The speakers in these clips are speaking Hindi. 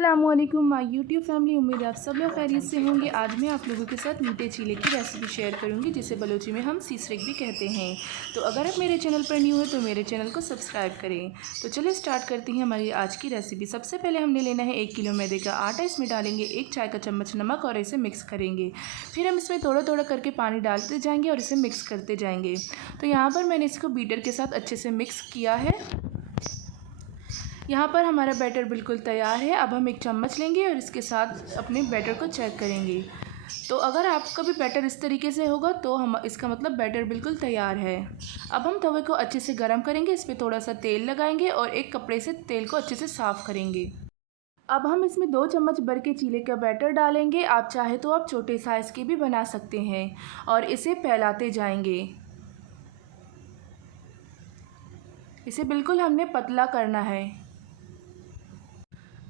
अस्सलामुअलैकुम माय यूट्यूब फैमिली। उम्मीद है आप सब लोग खैरियत से होंगे। आज मैं आप लोगों के साथ मीठे चीले की रेसिपी शेयर करूंगी, जिसे बलोची में हम सीसरेक भी कहते हैं। तो अगर आप मेरे चैनल पर न्यू है तो मेरे चैनल को सब्सक्राइब करें। तो चलिए स्टार्ट करते हैं हमारी आज की रेसिपी। सबसे पहले हमने लेना है 1 किलो मैदे का आटा। इसमें डालेंगे 1 चाय का चम्मच नमक और इसे मिक्स करेंगे। फिर हम इसमें थोड़ा थोड़ा करके पानी डालते जाएंगे और इसे मिक्स करते जाएंगे। तो यहाँ पर मैंने इसको बीटर के साथ अच्छे से मिक्स किया है। यहाँ पर हमारा बैटर बिल्कुल तैयार है। अब हम 1 चम्मच लेंगे और इसके साथ अपने बैटर को चेक करेंगे। तो अगर आपका भी बैटर इस तरीके से होगा तो हम इसका मतलब बैटर बिल्कुल तैयार है। अब हम तवे को अच्छे से गर्म करेंगे, इस पर थोड़ा सा तेल लगाएंगे और एक कपड़े से तेल को अच्छे से साफ़ करेंगे। अब हम इसमें 2 चम्मच भर के चीले का बैटर डालेंगे। आप चाहे तो आप छोटे साइज़ के भी बना सकते हैं और इसे फैलाते जाएंगे। इसे बिल्कुल हमने पतला करना है।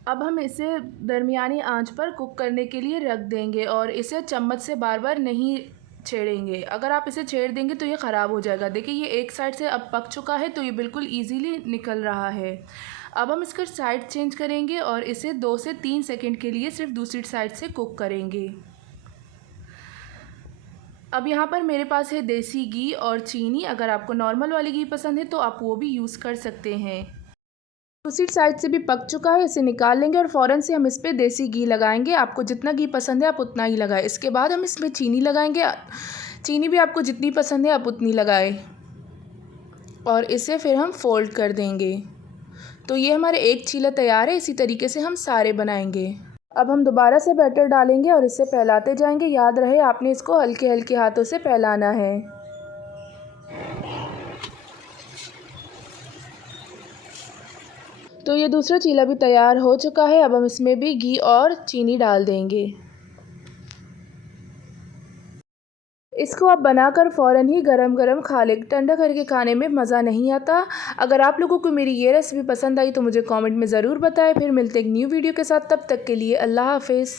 अब हम इसे दरमियानी आंच पर कुक करने के लिए रख देंगे और इसे चम्मच से बार बार नहीं छेड़ेंगे। अगर आप इसे छेड़ देंगे तो ये ख़राब हो जाएगा। देखिए ये एक साइड से अब पक चुका है तो ये बिल्कुल इजीली निकल रहा है। अब हम इसका साइड चेंज करेंगे और इसे 2 से 3 सेकंड के लिए सिर्फ दूसरी साइड से कुक करेंगे। अब यहाँ पर मेरे पास है देसी घी और चीनी। अगर आपको नॉर्मल वाली घी पसंद है तो आप वो भी यूज़ कर सकते हैं। दूसरी साइड से भी पक चुका है, इसे निकाल लेंगे और फ़ौरन से हम इस पर देसी घी लगाएंगे। आपको जितना घी पसंद है आप उतना ही लगाएं। इसके बाद हम इसमें चीनी लगाएंगे। चीनी भी आपको जितनी पसंद है आप उतनी लगाएं और इसे फिर हम फ़ोल्ड कर देंगे। तो ये हमारे एक चीला तैयार है। इसी तरीके से हम सारे बनाएंगे। अब हम दोबारा से बैटर डालेंगे और इसे फैलाते जाएंगे। याद रहे आपने इसको हल्के हल्के हाथों से फैलाना है। तो ये दूसरा चीला भी तैयार हो चुका है। अब हम इसमें भी घी और चीनी डाल देंगे। इसको आप बनाकर फ़ौरन ही गरम गरम खा लें। ठंडा करके खाने में मज़ा नहीं आता। अगर आप लोगों को मेरी ये रेसिपी पसंद आई तो मुझे कमेंट में ज़रूर बताएं। फिर मिलते एक न्यू वीडियो के साथ। तब तक के लिए अल्लाह हाफ़िज़।